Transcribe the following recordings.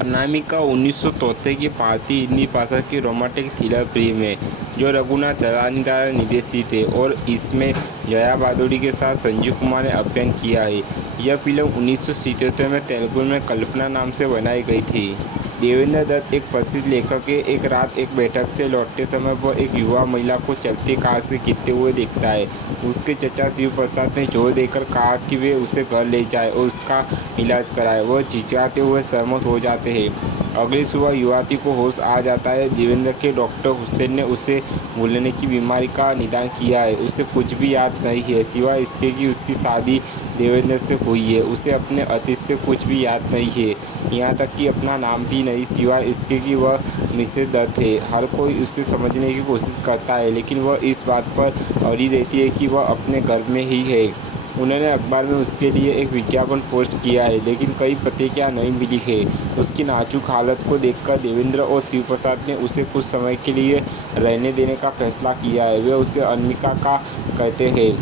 अनामिका 1973 की भारतीय हिंदी भाषा की रोमांटिक थ्रिलर फिल्म है जो रघुनाथ हिरानी द्वारा निर्देशित है और इसमें जया भादुड़ी के साथ संजीव कुमार ने अभिनय किया है। यह फिल्म 1977 में तेलुगु में कल्पना नाम से बनाई गई थी। देवेंद्र दत्त एक प्रसिद्ध लेखक है। एक रात एक बैठक से लौटते समय वह एक युवा महिला को चलती कार से गिरते हुए देखता है। उसके चचा शिव प्रसाद ने जोर देकर कहा कि वे उसे घर ले जाए और उसका इलाज कराए। वह झिझकाते हुए सहमत हो जाते हैं। अगली सुबह युवती को होश आ जाता है। देवेंद्र के डॉक्टर हुसैन ने उसे भूलने की बीमारी का निदान किया है। उसे कुछ भी याद नहीं है सिवाय इसके कि उसकी शादी देवेंद्र से हुई है। उसे अपने अतीत से कुछ भी याद नहीं है, यहाँ तक कि अपना नाम भी नहीं, सिवाय इसके कि वह मिसेस दत्त है। हर कोई उसे समझने की कोशिश करता है लेकिन वह इस बात पर अड़ी रहती है कि वह अपने घर में ही है। उन्होंने अखबार में उसके लिए एक विज्ञापन पोस्ट किया है लेकिन कई प्रतिक्रिया नहीं मिली है। उसकी नाजुक हालत को देखकर देवेंद्र और शिव प्रसाद ने उसे कुछ समय के लिए रहने देने का फैसला किया है। वे उसे अनामिका का कहते हैं।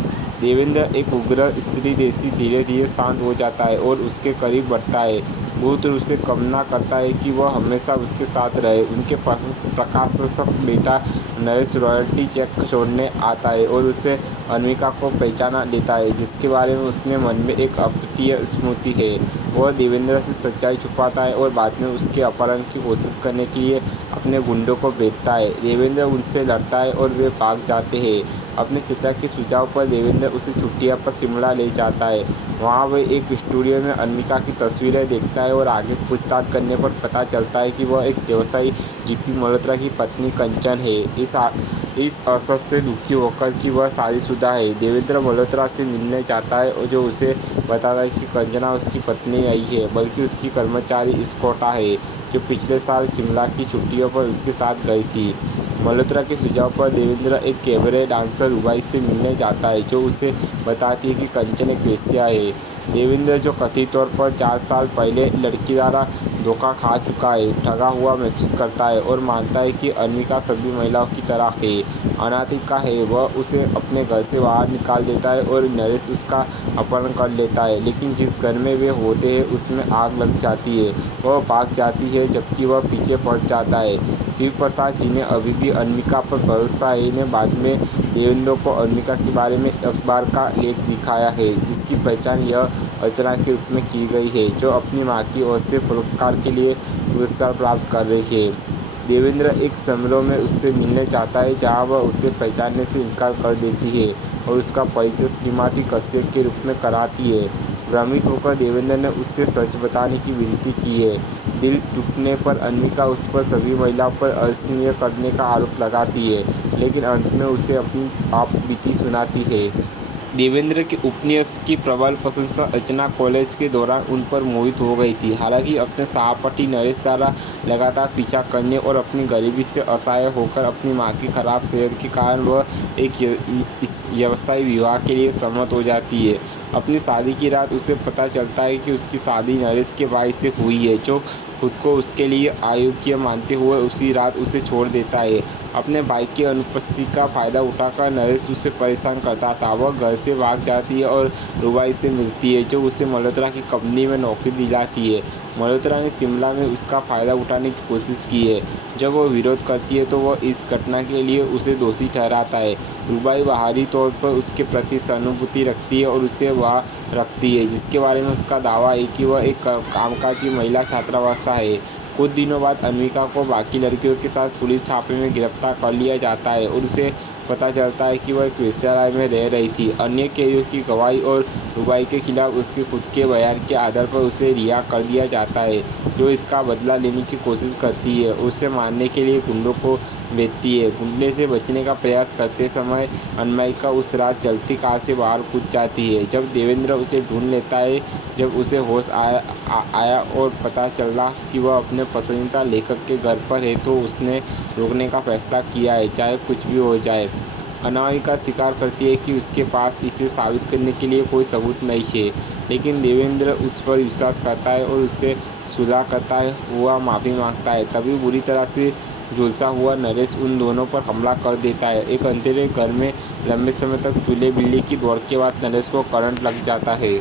देवेंद्र एक उग्र स्त्री जैसी धीरे धीरे शांत हो जाता है और उसके करीब बढ़ता है। बुद्ध उसे कामना करता है कि वह हमेशा उसके साथ रहे। उनके पास प्रकाशक बेटा नरेश रॉयल्टी चेक छोड़ने आता है और उसे अनामिका को पहचाना लेता है जिसके बारे में उसने मन में एक अप्रिय स्मृति है। वह देवेंद्र से सच्चाई छुपाता है और बाद में उसके अपहरण की कोशिश करने के लिए अपने गुंडों को भेजता है। देवेंद्र उनसे लड़ता है और वे भाग जाते हैं। अपने चचा के सुझाव पर देवेंद्र उसे छुट्टियां पर शिमला ले जाता है। वहां वह एक स्टूडियो में अनामिका की तस्वीरें देखता है और आगे पूछताछ करने पर पता चलता है कि वह एक व्यवसायी जीपी मल्होत्रा की पत्नी कंचन है। इस असर से दुखी होकर कि वह शादीशुदा है, देवेंद्र मल्होत्रा से मिलने जाता है और जो उसे बताता है कि कंचना उसकी पत्नी नहीं है बल्कि उसकी कर्मचारी स्कॉटा है जो पिछले साल शिमला की छुट्टियों पर उसके साथ गई थी। मल्होत्रा के सुझाव पर देवेंद्र एक कैबरे डांसर रुबाई से मिलने जाता है जो उसे बताती है कि कंचन एक वेश्या है। देवेंद्र जो कथित तौर पर 4 साल पहले लड़की द्वारा धोखा खा चुका है, ठगा हुआ महसूस करता है और मानता है कि अनामिका सभी महिलाओं की तरह है, अनाथिका है। वह उसे अपने घर से बाहर निकाल देता है और नरेश उसका अपहरण कर लेता है लेकिन जिस घर में वे होते हैं उसमें आग लग जाती है। वह भाग जाती है जबकि वह पीछे फंस जाता है। शिव प्रसाद जिन्हें अभी भी अनामिका पर भरोसा है ने बाद में देवेंद्र को अनामिका के बारे में अखबार का लेख दिखाया है जिसकी पहचान यह अर्चना के रूप में की गई है जो अपनी मां की ओर से परोपकार के लिए पुरस्कार प्राप्त कर रही है। देवेंद्र एक समारोह में उससे मिलने चाहता है जहां वह उसे पहचानने से इनकार कर देती है और उसका परिचय श्रीमती कश्यप के रूप में कराती है। भ्रमित होकर देवेंद्र ने उससे सच बताने की विनती की है। दिल टूटने पर अनामिका उस पर सभी महिलाओं पर असहनीय करने का आरोप लगाती है लेकिन अंत में उसे अपनी पाप बीती सुनाती है। देवेंद्र के उपन्यास की प्रबल प्रशंसा अर्चना कॉलेज के दौरान उन पर मोहित हो गई थी। हालांकि अपने सहपाठी नरेश द्वारा लगातार पीछा करने और अपनी गरीबी से असहाय होकर अपनी मां की खराब सेहत के कारण वह एक व्यवसायी विवाह के लिए सहमत हो जाती है। अपनी शादी की रात उसे पता चलता है कि उसकी शादी नरेश के भाई से हुई है जो खुद को उसके लिए अयोग्य मानते हुए उसी रात उसे छोड़ देता है। अपने भाई की अनुपस्थिति का फ़ायदा उठाकर नरेश उसे परेशान करता था। वह घर से भाग जाती है और रुबाई से मिलती है जो उसे मल्होत्रा की कंपनी में नौकरी दिलाती है। मल्होत्रा ने शिमला में उसका फ़ायदा उठाने की कोशिश की है। जब वह विरोध करती है तो वह इस घटना के लिए उसे दोषी ठहराता है। रुबाई बाहरी तौर पर उसके प्रति सहानुभूति रखती है और उसे वहाँ रखती है जिसके बारे में उसका दावा है कि वह एक कामकाजी महिला छात्रावास है। कुछ दिनों बाद अनामिका को बाकी लड़कियों के साथ पुलिस छापे में गिरफ्तार कर लिया जाता है और उसे पता चलता है कि वह एक वेश्यालय में रह रही थी। अन्य कैदियों की गवाही और रुबाई के खिलाफ उसके खुद के बयान के आधार पर उसे रिहा कर दिया जाता है जो इसका बदला लेने की कोशिश करती है और उसे मारने के लिए गुंडों को भेजती है। गुंडे से बचने का प्रयास करते समय अनामिका उस रात चलती कार से बाहर कूद जाती है। जब देवेंद्र उसे ढूंढ लेता है, जब उसे होश आया और पता चला कि वह अपने पसंदीदा लेखक के घर पर है तो उसने रोकने का फैसला किया है चाहे कुछ भी हो जाए। अनामिका स्वीकार करती है कि उसके पास इसे साबित करने के लिए कोई सबूत नहीं है लेकिन देवेंद्र उस पर विश्वास करता है और उससे सुलह करता हुआ माफ़ी मांगता है। तभी बुरी तरह से झुलसा हुआ नरेश उन दोनों पर हमला कर देता है। एक अंधेरे घर में लंबे समय तक चूल्हे बिल्ली की दौड़ के बाद नरेश को करंट लग जाता है।